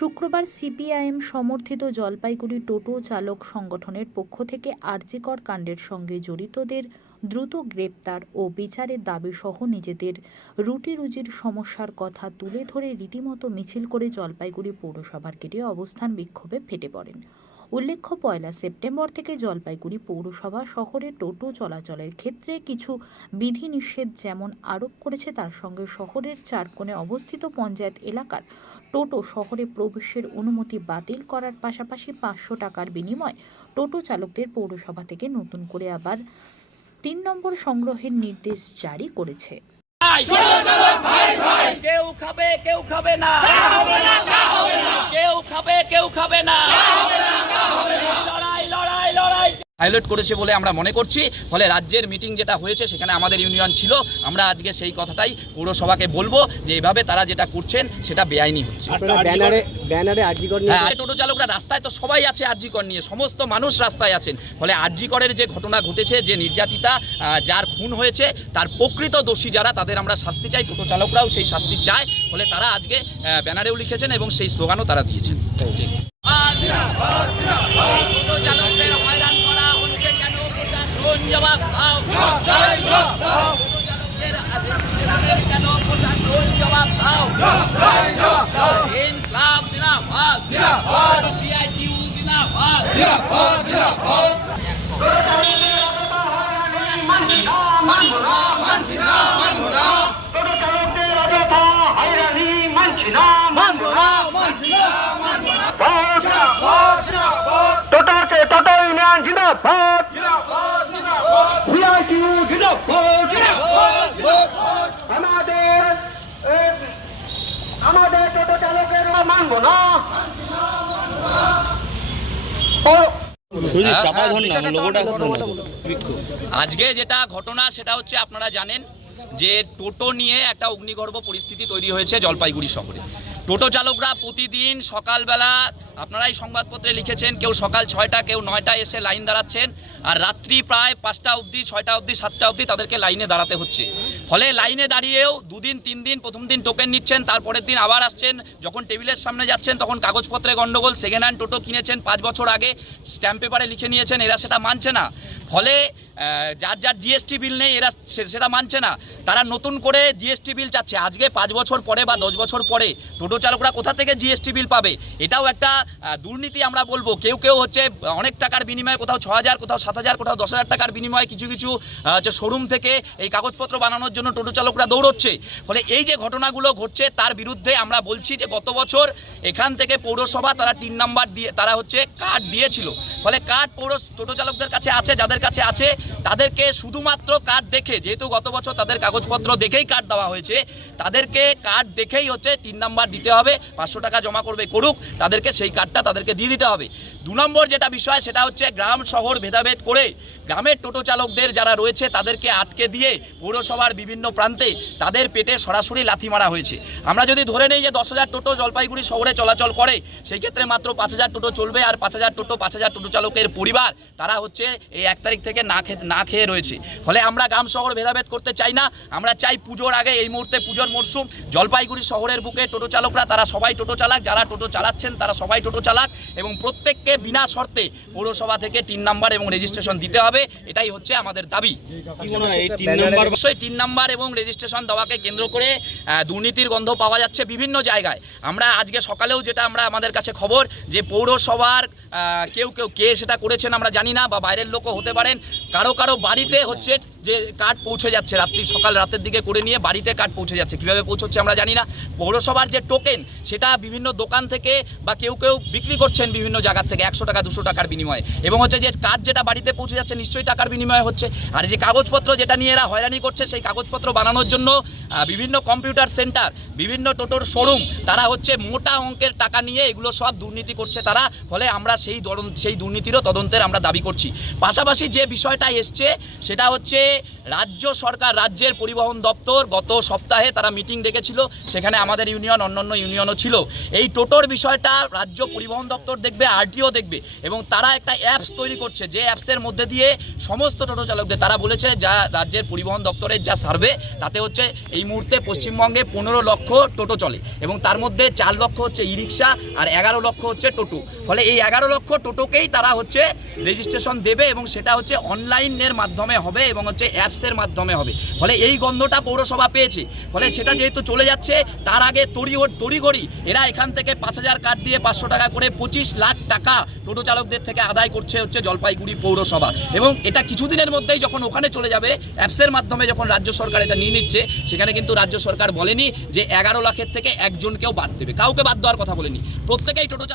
শুক্রবার সিপিআইএম সমর্থিত জলপাইগুড়ি টোটো চালক সংগঠনের পক্ষ থেকে আরজিকর কাণ্ডের সঙ্গে জড়িতদের দ্রুত গ্রেপ্তার ও বিচারের দাবি সহ নিজেদের রুটি রুজির সমস্যার কথা তুলে ধরে রীতিমতো মিছিল করে জলপাইগুড়ি পৌরসভার গেটে অবস্থান বিক্ষোভে ফেটে পড়েন। উল্লেখ্য, ১ সেপ্টেম্বর থেকে জলপাইগুড়ি পৌরসভা শহরে টোটো চলাচলের ক্ষেত্রে কিছু বিধিনিষেধ যেমন আরোপ করেছে, তার সঙ্গে শহরের চারকোণে অবস্থিত পঞ্চায়েত এলাকার টোটো শহরে প্রবেশের অনুমতি বাতিল করার পাশাপাশি ৫০০ টাকার বিনিময়ে টোটো চালকদের পৌরসভা থেকে নতুন করে আবার ৩ নম্বর সংগ্রহের নির্দেশ জারি করেছে। কেউ খাবে কেউ খাবে না, কেউ খাবে কেউ খাবে না, লড়াই লড়াই লড়াই হাইলাইট করেছে বলে আমরা মনে করছি। ফলে রাজ্যের মিটিং যেটা হয়েছে সেখানে আমাদের ইউনিয়ন ছিল, আমরা আজকে সেই কথাটাই পৌরসভাকে বলবো যে এইভাবে তারা যেটা করছেন সেটা বেআইনি হচ্ছে। ব্যানারে আরজিকর নিয়ে টোটো চালকরা রাস্তায় তো সবাই আছে, আরজিকর নিয়ে সমস্ত মানুষ রাস্তায় আছেন। ফলে আরজিকরের যে ঘটনা ঘটেছে, যে নির্যাতিতা যার খুন হয়েছে, তার প্রকৃত দোষী যারা, তাদের আমরা শাস্তি চাই, টোটো চালকরাও সেই শাস্তি চায়। ফলে তারা আজকে ব্যানারেও লিখেছেন এবং সেই স্লোগানও তারা দিয়েছেন। টোটো চালকদের হয়রান করা হচ্ছে কেন, প্রশাসন জবাব দাও। কেন প্রশাসন জবাব দাও। ইনকলাব জিন্দাবাদ, সিআইটিইউ জিন্দাবাদ। টোটো ইউনিয়ন জিন্দাবাদ, সিআইটিইউ জিন্দাবাদ। আমাদের টোটো চালকের মানব না। আজকে যেটা ঘটনা সেটা হচ্ছে, আপনারা জানেন যে টোটো নিয়ে একটা অগ্নিগর্ভ পরিস্থিতি তৈরি হয়েছে জলপাইগুড়ি শহরে। টোটো চালকরা প্রতিদিন সকালবেলা, আপনারাই সংবাদপত্রে লিখেছেন, কেউ সকাল 6টা কেউ 9টায় এসে লাইন দাঁড়াচ্ছেন, আর রাত্রি প্রায় 5টা অবধি, 6টা অবধি, 7টা অবধি তাদেরকে লাইনে দাঁড়াতে হচ্ছে। ফলে লাইনে দাঁড়িয়েও 2 দিন 3 দিন, প্রথম দিন টোকেন নিচ্ছেন, তারপরের দিন আবার আসছেন, যখন টেবিলের সামনে যাচ্ছেন তখন কাগজপত্রে গন্ডগোল। সেকেন্ড হ্যান্ড টোটো কিনেছেন 5 বছর আগে, স্ট্যাম্প পেপারে লিখে নিয়েছেন, এরা সেটা মানছে না। ফলে যার যার জিএসটি বিল নেই, এরা সেটা মানছে না, তারা নতুন করে জিএসটি বিল চাচ্ছে। আজকে 5 বছর পরে বা 10 বছর পরে টোটো চালকরা কোথা থেকে জিএসটি বিল পাবে? এটাও একটা দুর্নীতি আমরা বলবো। কেউ কেউ হচ্ছে অনেক টাকার বিনিময়ে, কোথাও 6,000, কোথাও 7,000, কোথাও 10,000 টাকার বিনিময়ে কিছু কিছু হচ্ছে শোরুম থেকে এই কাগজপত্র বানানোর জন্য টোটো চালকরা দৌড়চ্ছে। ফলে এই যে ঘটনাগুলো ঘটছে তার বিরুদ্ধে আমরা বলছি যে গত বছর এখান থেকে পৌরসভা তারা 3 নাম্বার দিয়ে তারা হচ্ছে কার্ড দিয়েছিল। ফলে কার্ড টোটো চালকদের কাছে আছে, যাদের কাছে আছে তাদেরকে শুধুমাত্র কার্ড দেখে, যেহেতু গত বছর তাদের কাগজপত্র দেখেই কার্ড দেওয়া হয়েছে, তাদেরকে কার্ড দেখেই হচ্ছে 3 নাম্বার দিতে হবে। 500 টাকা জমা করবে, করুক, তাদেরকে সেই কার্ডটা তাদেরকে দিয়ে দিতে হবে। 2 নম্বর যেটা বিষয় সেটা হচ্ছে গ্রাম শহর ভেদাভেদ করে গ্রামের টোটো চালকদের যারা রয়েছে তাদেরকে আটকে দিয়ে পৌরসভার বিভিন্ন প্রান্তে তাদের পেটে সরাসরি লাথি মারা হয়েছে। আমরা যদি ধরে নেই যে 10,000 টোটো জলপাইগুড়ি শহরে চলাচল করে, সেই ক্ষেত্রে মাত্র 5,000 টোটো চলবে, আর 5,000 টোটো চালকের পরিবার তারা হচ্ছে এই 1 তারিখ থেকে না খেয়ে রয়েছে। ফলে আমরা গ্রাম শহর ভেদাভেদ করতে চাই না। আমরা চাই পুজোর আগে, এই মুহূর্তে পুজোর মরশুম, জলপাইগুড়ি শহরের বুকে টোটো চালকরা তারা সবাই টোটো চালাক, যারা টোটো চালাচ্ছেন তারা সবাই টোটো চালাক, এবং প্রত্যেককে বিনা শর্তে পৌরসভা থেকে 3 নাম্বার এবং রেজিস্ট্রেশন দিতে হবে। এটাই হচ্ছে আমাদের দাবি। অবশ্যই 3 নাম্বার এবং রেজিস্ট্রেশন দেওয়াকে কেন্দ্র করে দুর্নীতির গন্ধ পাওয়া যাচ্ছে বিভিন্ন জায়গায়। আমরা আজকে সকালেও যেটা আমাদের কাছে খবর, যে পৌরসভার কেউ কে সেটা করেছেন আমরা জানি না, বা বাইরের লোকও হতে পারেন, কারো বাড়িতে হচ্ছে যে কার্ড পৌঁছে যাচ্ছে, রাতের দিকে করে নিয়ে বাড়িতে কার্ড পৌঁছে যাচ্ছে। কীভাবে পৌঁছচ্ছে আমরা জানি না। পৌরসভার যে টোকেন সেটা বিভিন্ন দোকান থেকে বা কেউ বিক্রি করছেন বিভিন্ন জায়গা থেকে 100 টাকা 200 টাকার বিনিময়ে, এবং হচ্ছে যে কার্ড যেটা বাড়িতে পৌঁছে যাচ্ছে নিশ্চয়ই টাকার বিনিময়ে হচ্ছে। আর যে কাগজপত্র যেটা নিয়ে এরা হয়রানি করছে, সেই কাগজপত্র বানানোর জন্য বিভিন্ন কম্পিউটার সেন্টার, বিভিন্ন টোটোর শোরুম, তারা হচ্ছে মোটা অঙ্কের টাকা নিয়ে এগুলো সব দুর্নীতি করছে তারা। ফলে আমরা সেই দুর্নীতিরও তদন্তের আমরা দাবি করছি। পাশাপাশি যে বিষয়টা এসছে সেটা হচ্ছে রাজ্য সরকার, রাজ্যের পরিবহন দপ্তর গত সপ্তাহে তারা মিটিং ডেকেছিল, সেখানে আমাদের ইউনিয়ন, অন্যান্য ইউনিয়নও ছিল। এই টোটোর বিষয়টা রাজ্য পরিবহন দপ্তর দেখবে, আরটিও দেখবে, এবং তারা একটা অ্যাপস তৈরি করছে, যে অ্যাপসের মধ্যে দিয়ে সমস্ত টোটো চালকদের, তারা বলেছে যা রাজ্যের পরিবহন দপ্তরের যা সার্ভে, তাতে হচ্ছে এই মুহূর্তে পশ্চিমবঙ্গে 15 লক্ষ টোটো চলে, এবং তার মধ্যে 4 লক্ষ হচ্ছে ই রিক্সা আর 11 লক্ষ হচ্ছে টোটো। ফলে এই 11 লক্ষ টোটোকেই তারা হচ্ছে রেজিস্ট্রেশন দেবে, এবং সেটা হচ্ছে অনলাইনের মাধ্যমে হবে এবং হচ্ছে অ্যাপসের মাধ্যমে হবে। ফলে এই গন্ধটা পৌরসভা পেয়েছে, ফলে সেটা যেহেতু চলে যাচ্ছে, তার আগে তড়িঘড়ি এরা এখান থেকে 5000 কার্ড দিয়ে 500 টাকা করে 25 লাখ টাকা টোটো চালকদের থেকে আদায় করছে হচ্ছে জলপাইগুড়ি পৌরসভা। এবং এটা কিছুদিনের মধ্যেই যখন ওখানে চলে যাবে, অ্যাপসের মাধ্যমে যখন রাজ্য সরকার এটা নিয়ে নিচ্ছে, সেখানে কিন্তু রাজ্য সরকার বলেনি যে 11 লাখের থেকে একজনকেও বাদ দেবে, কাউকে বাদ দেওয়ার কথা বলেনি, প্রত্যেকেই টোটো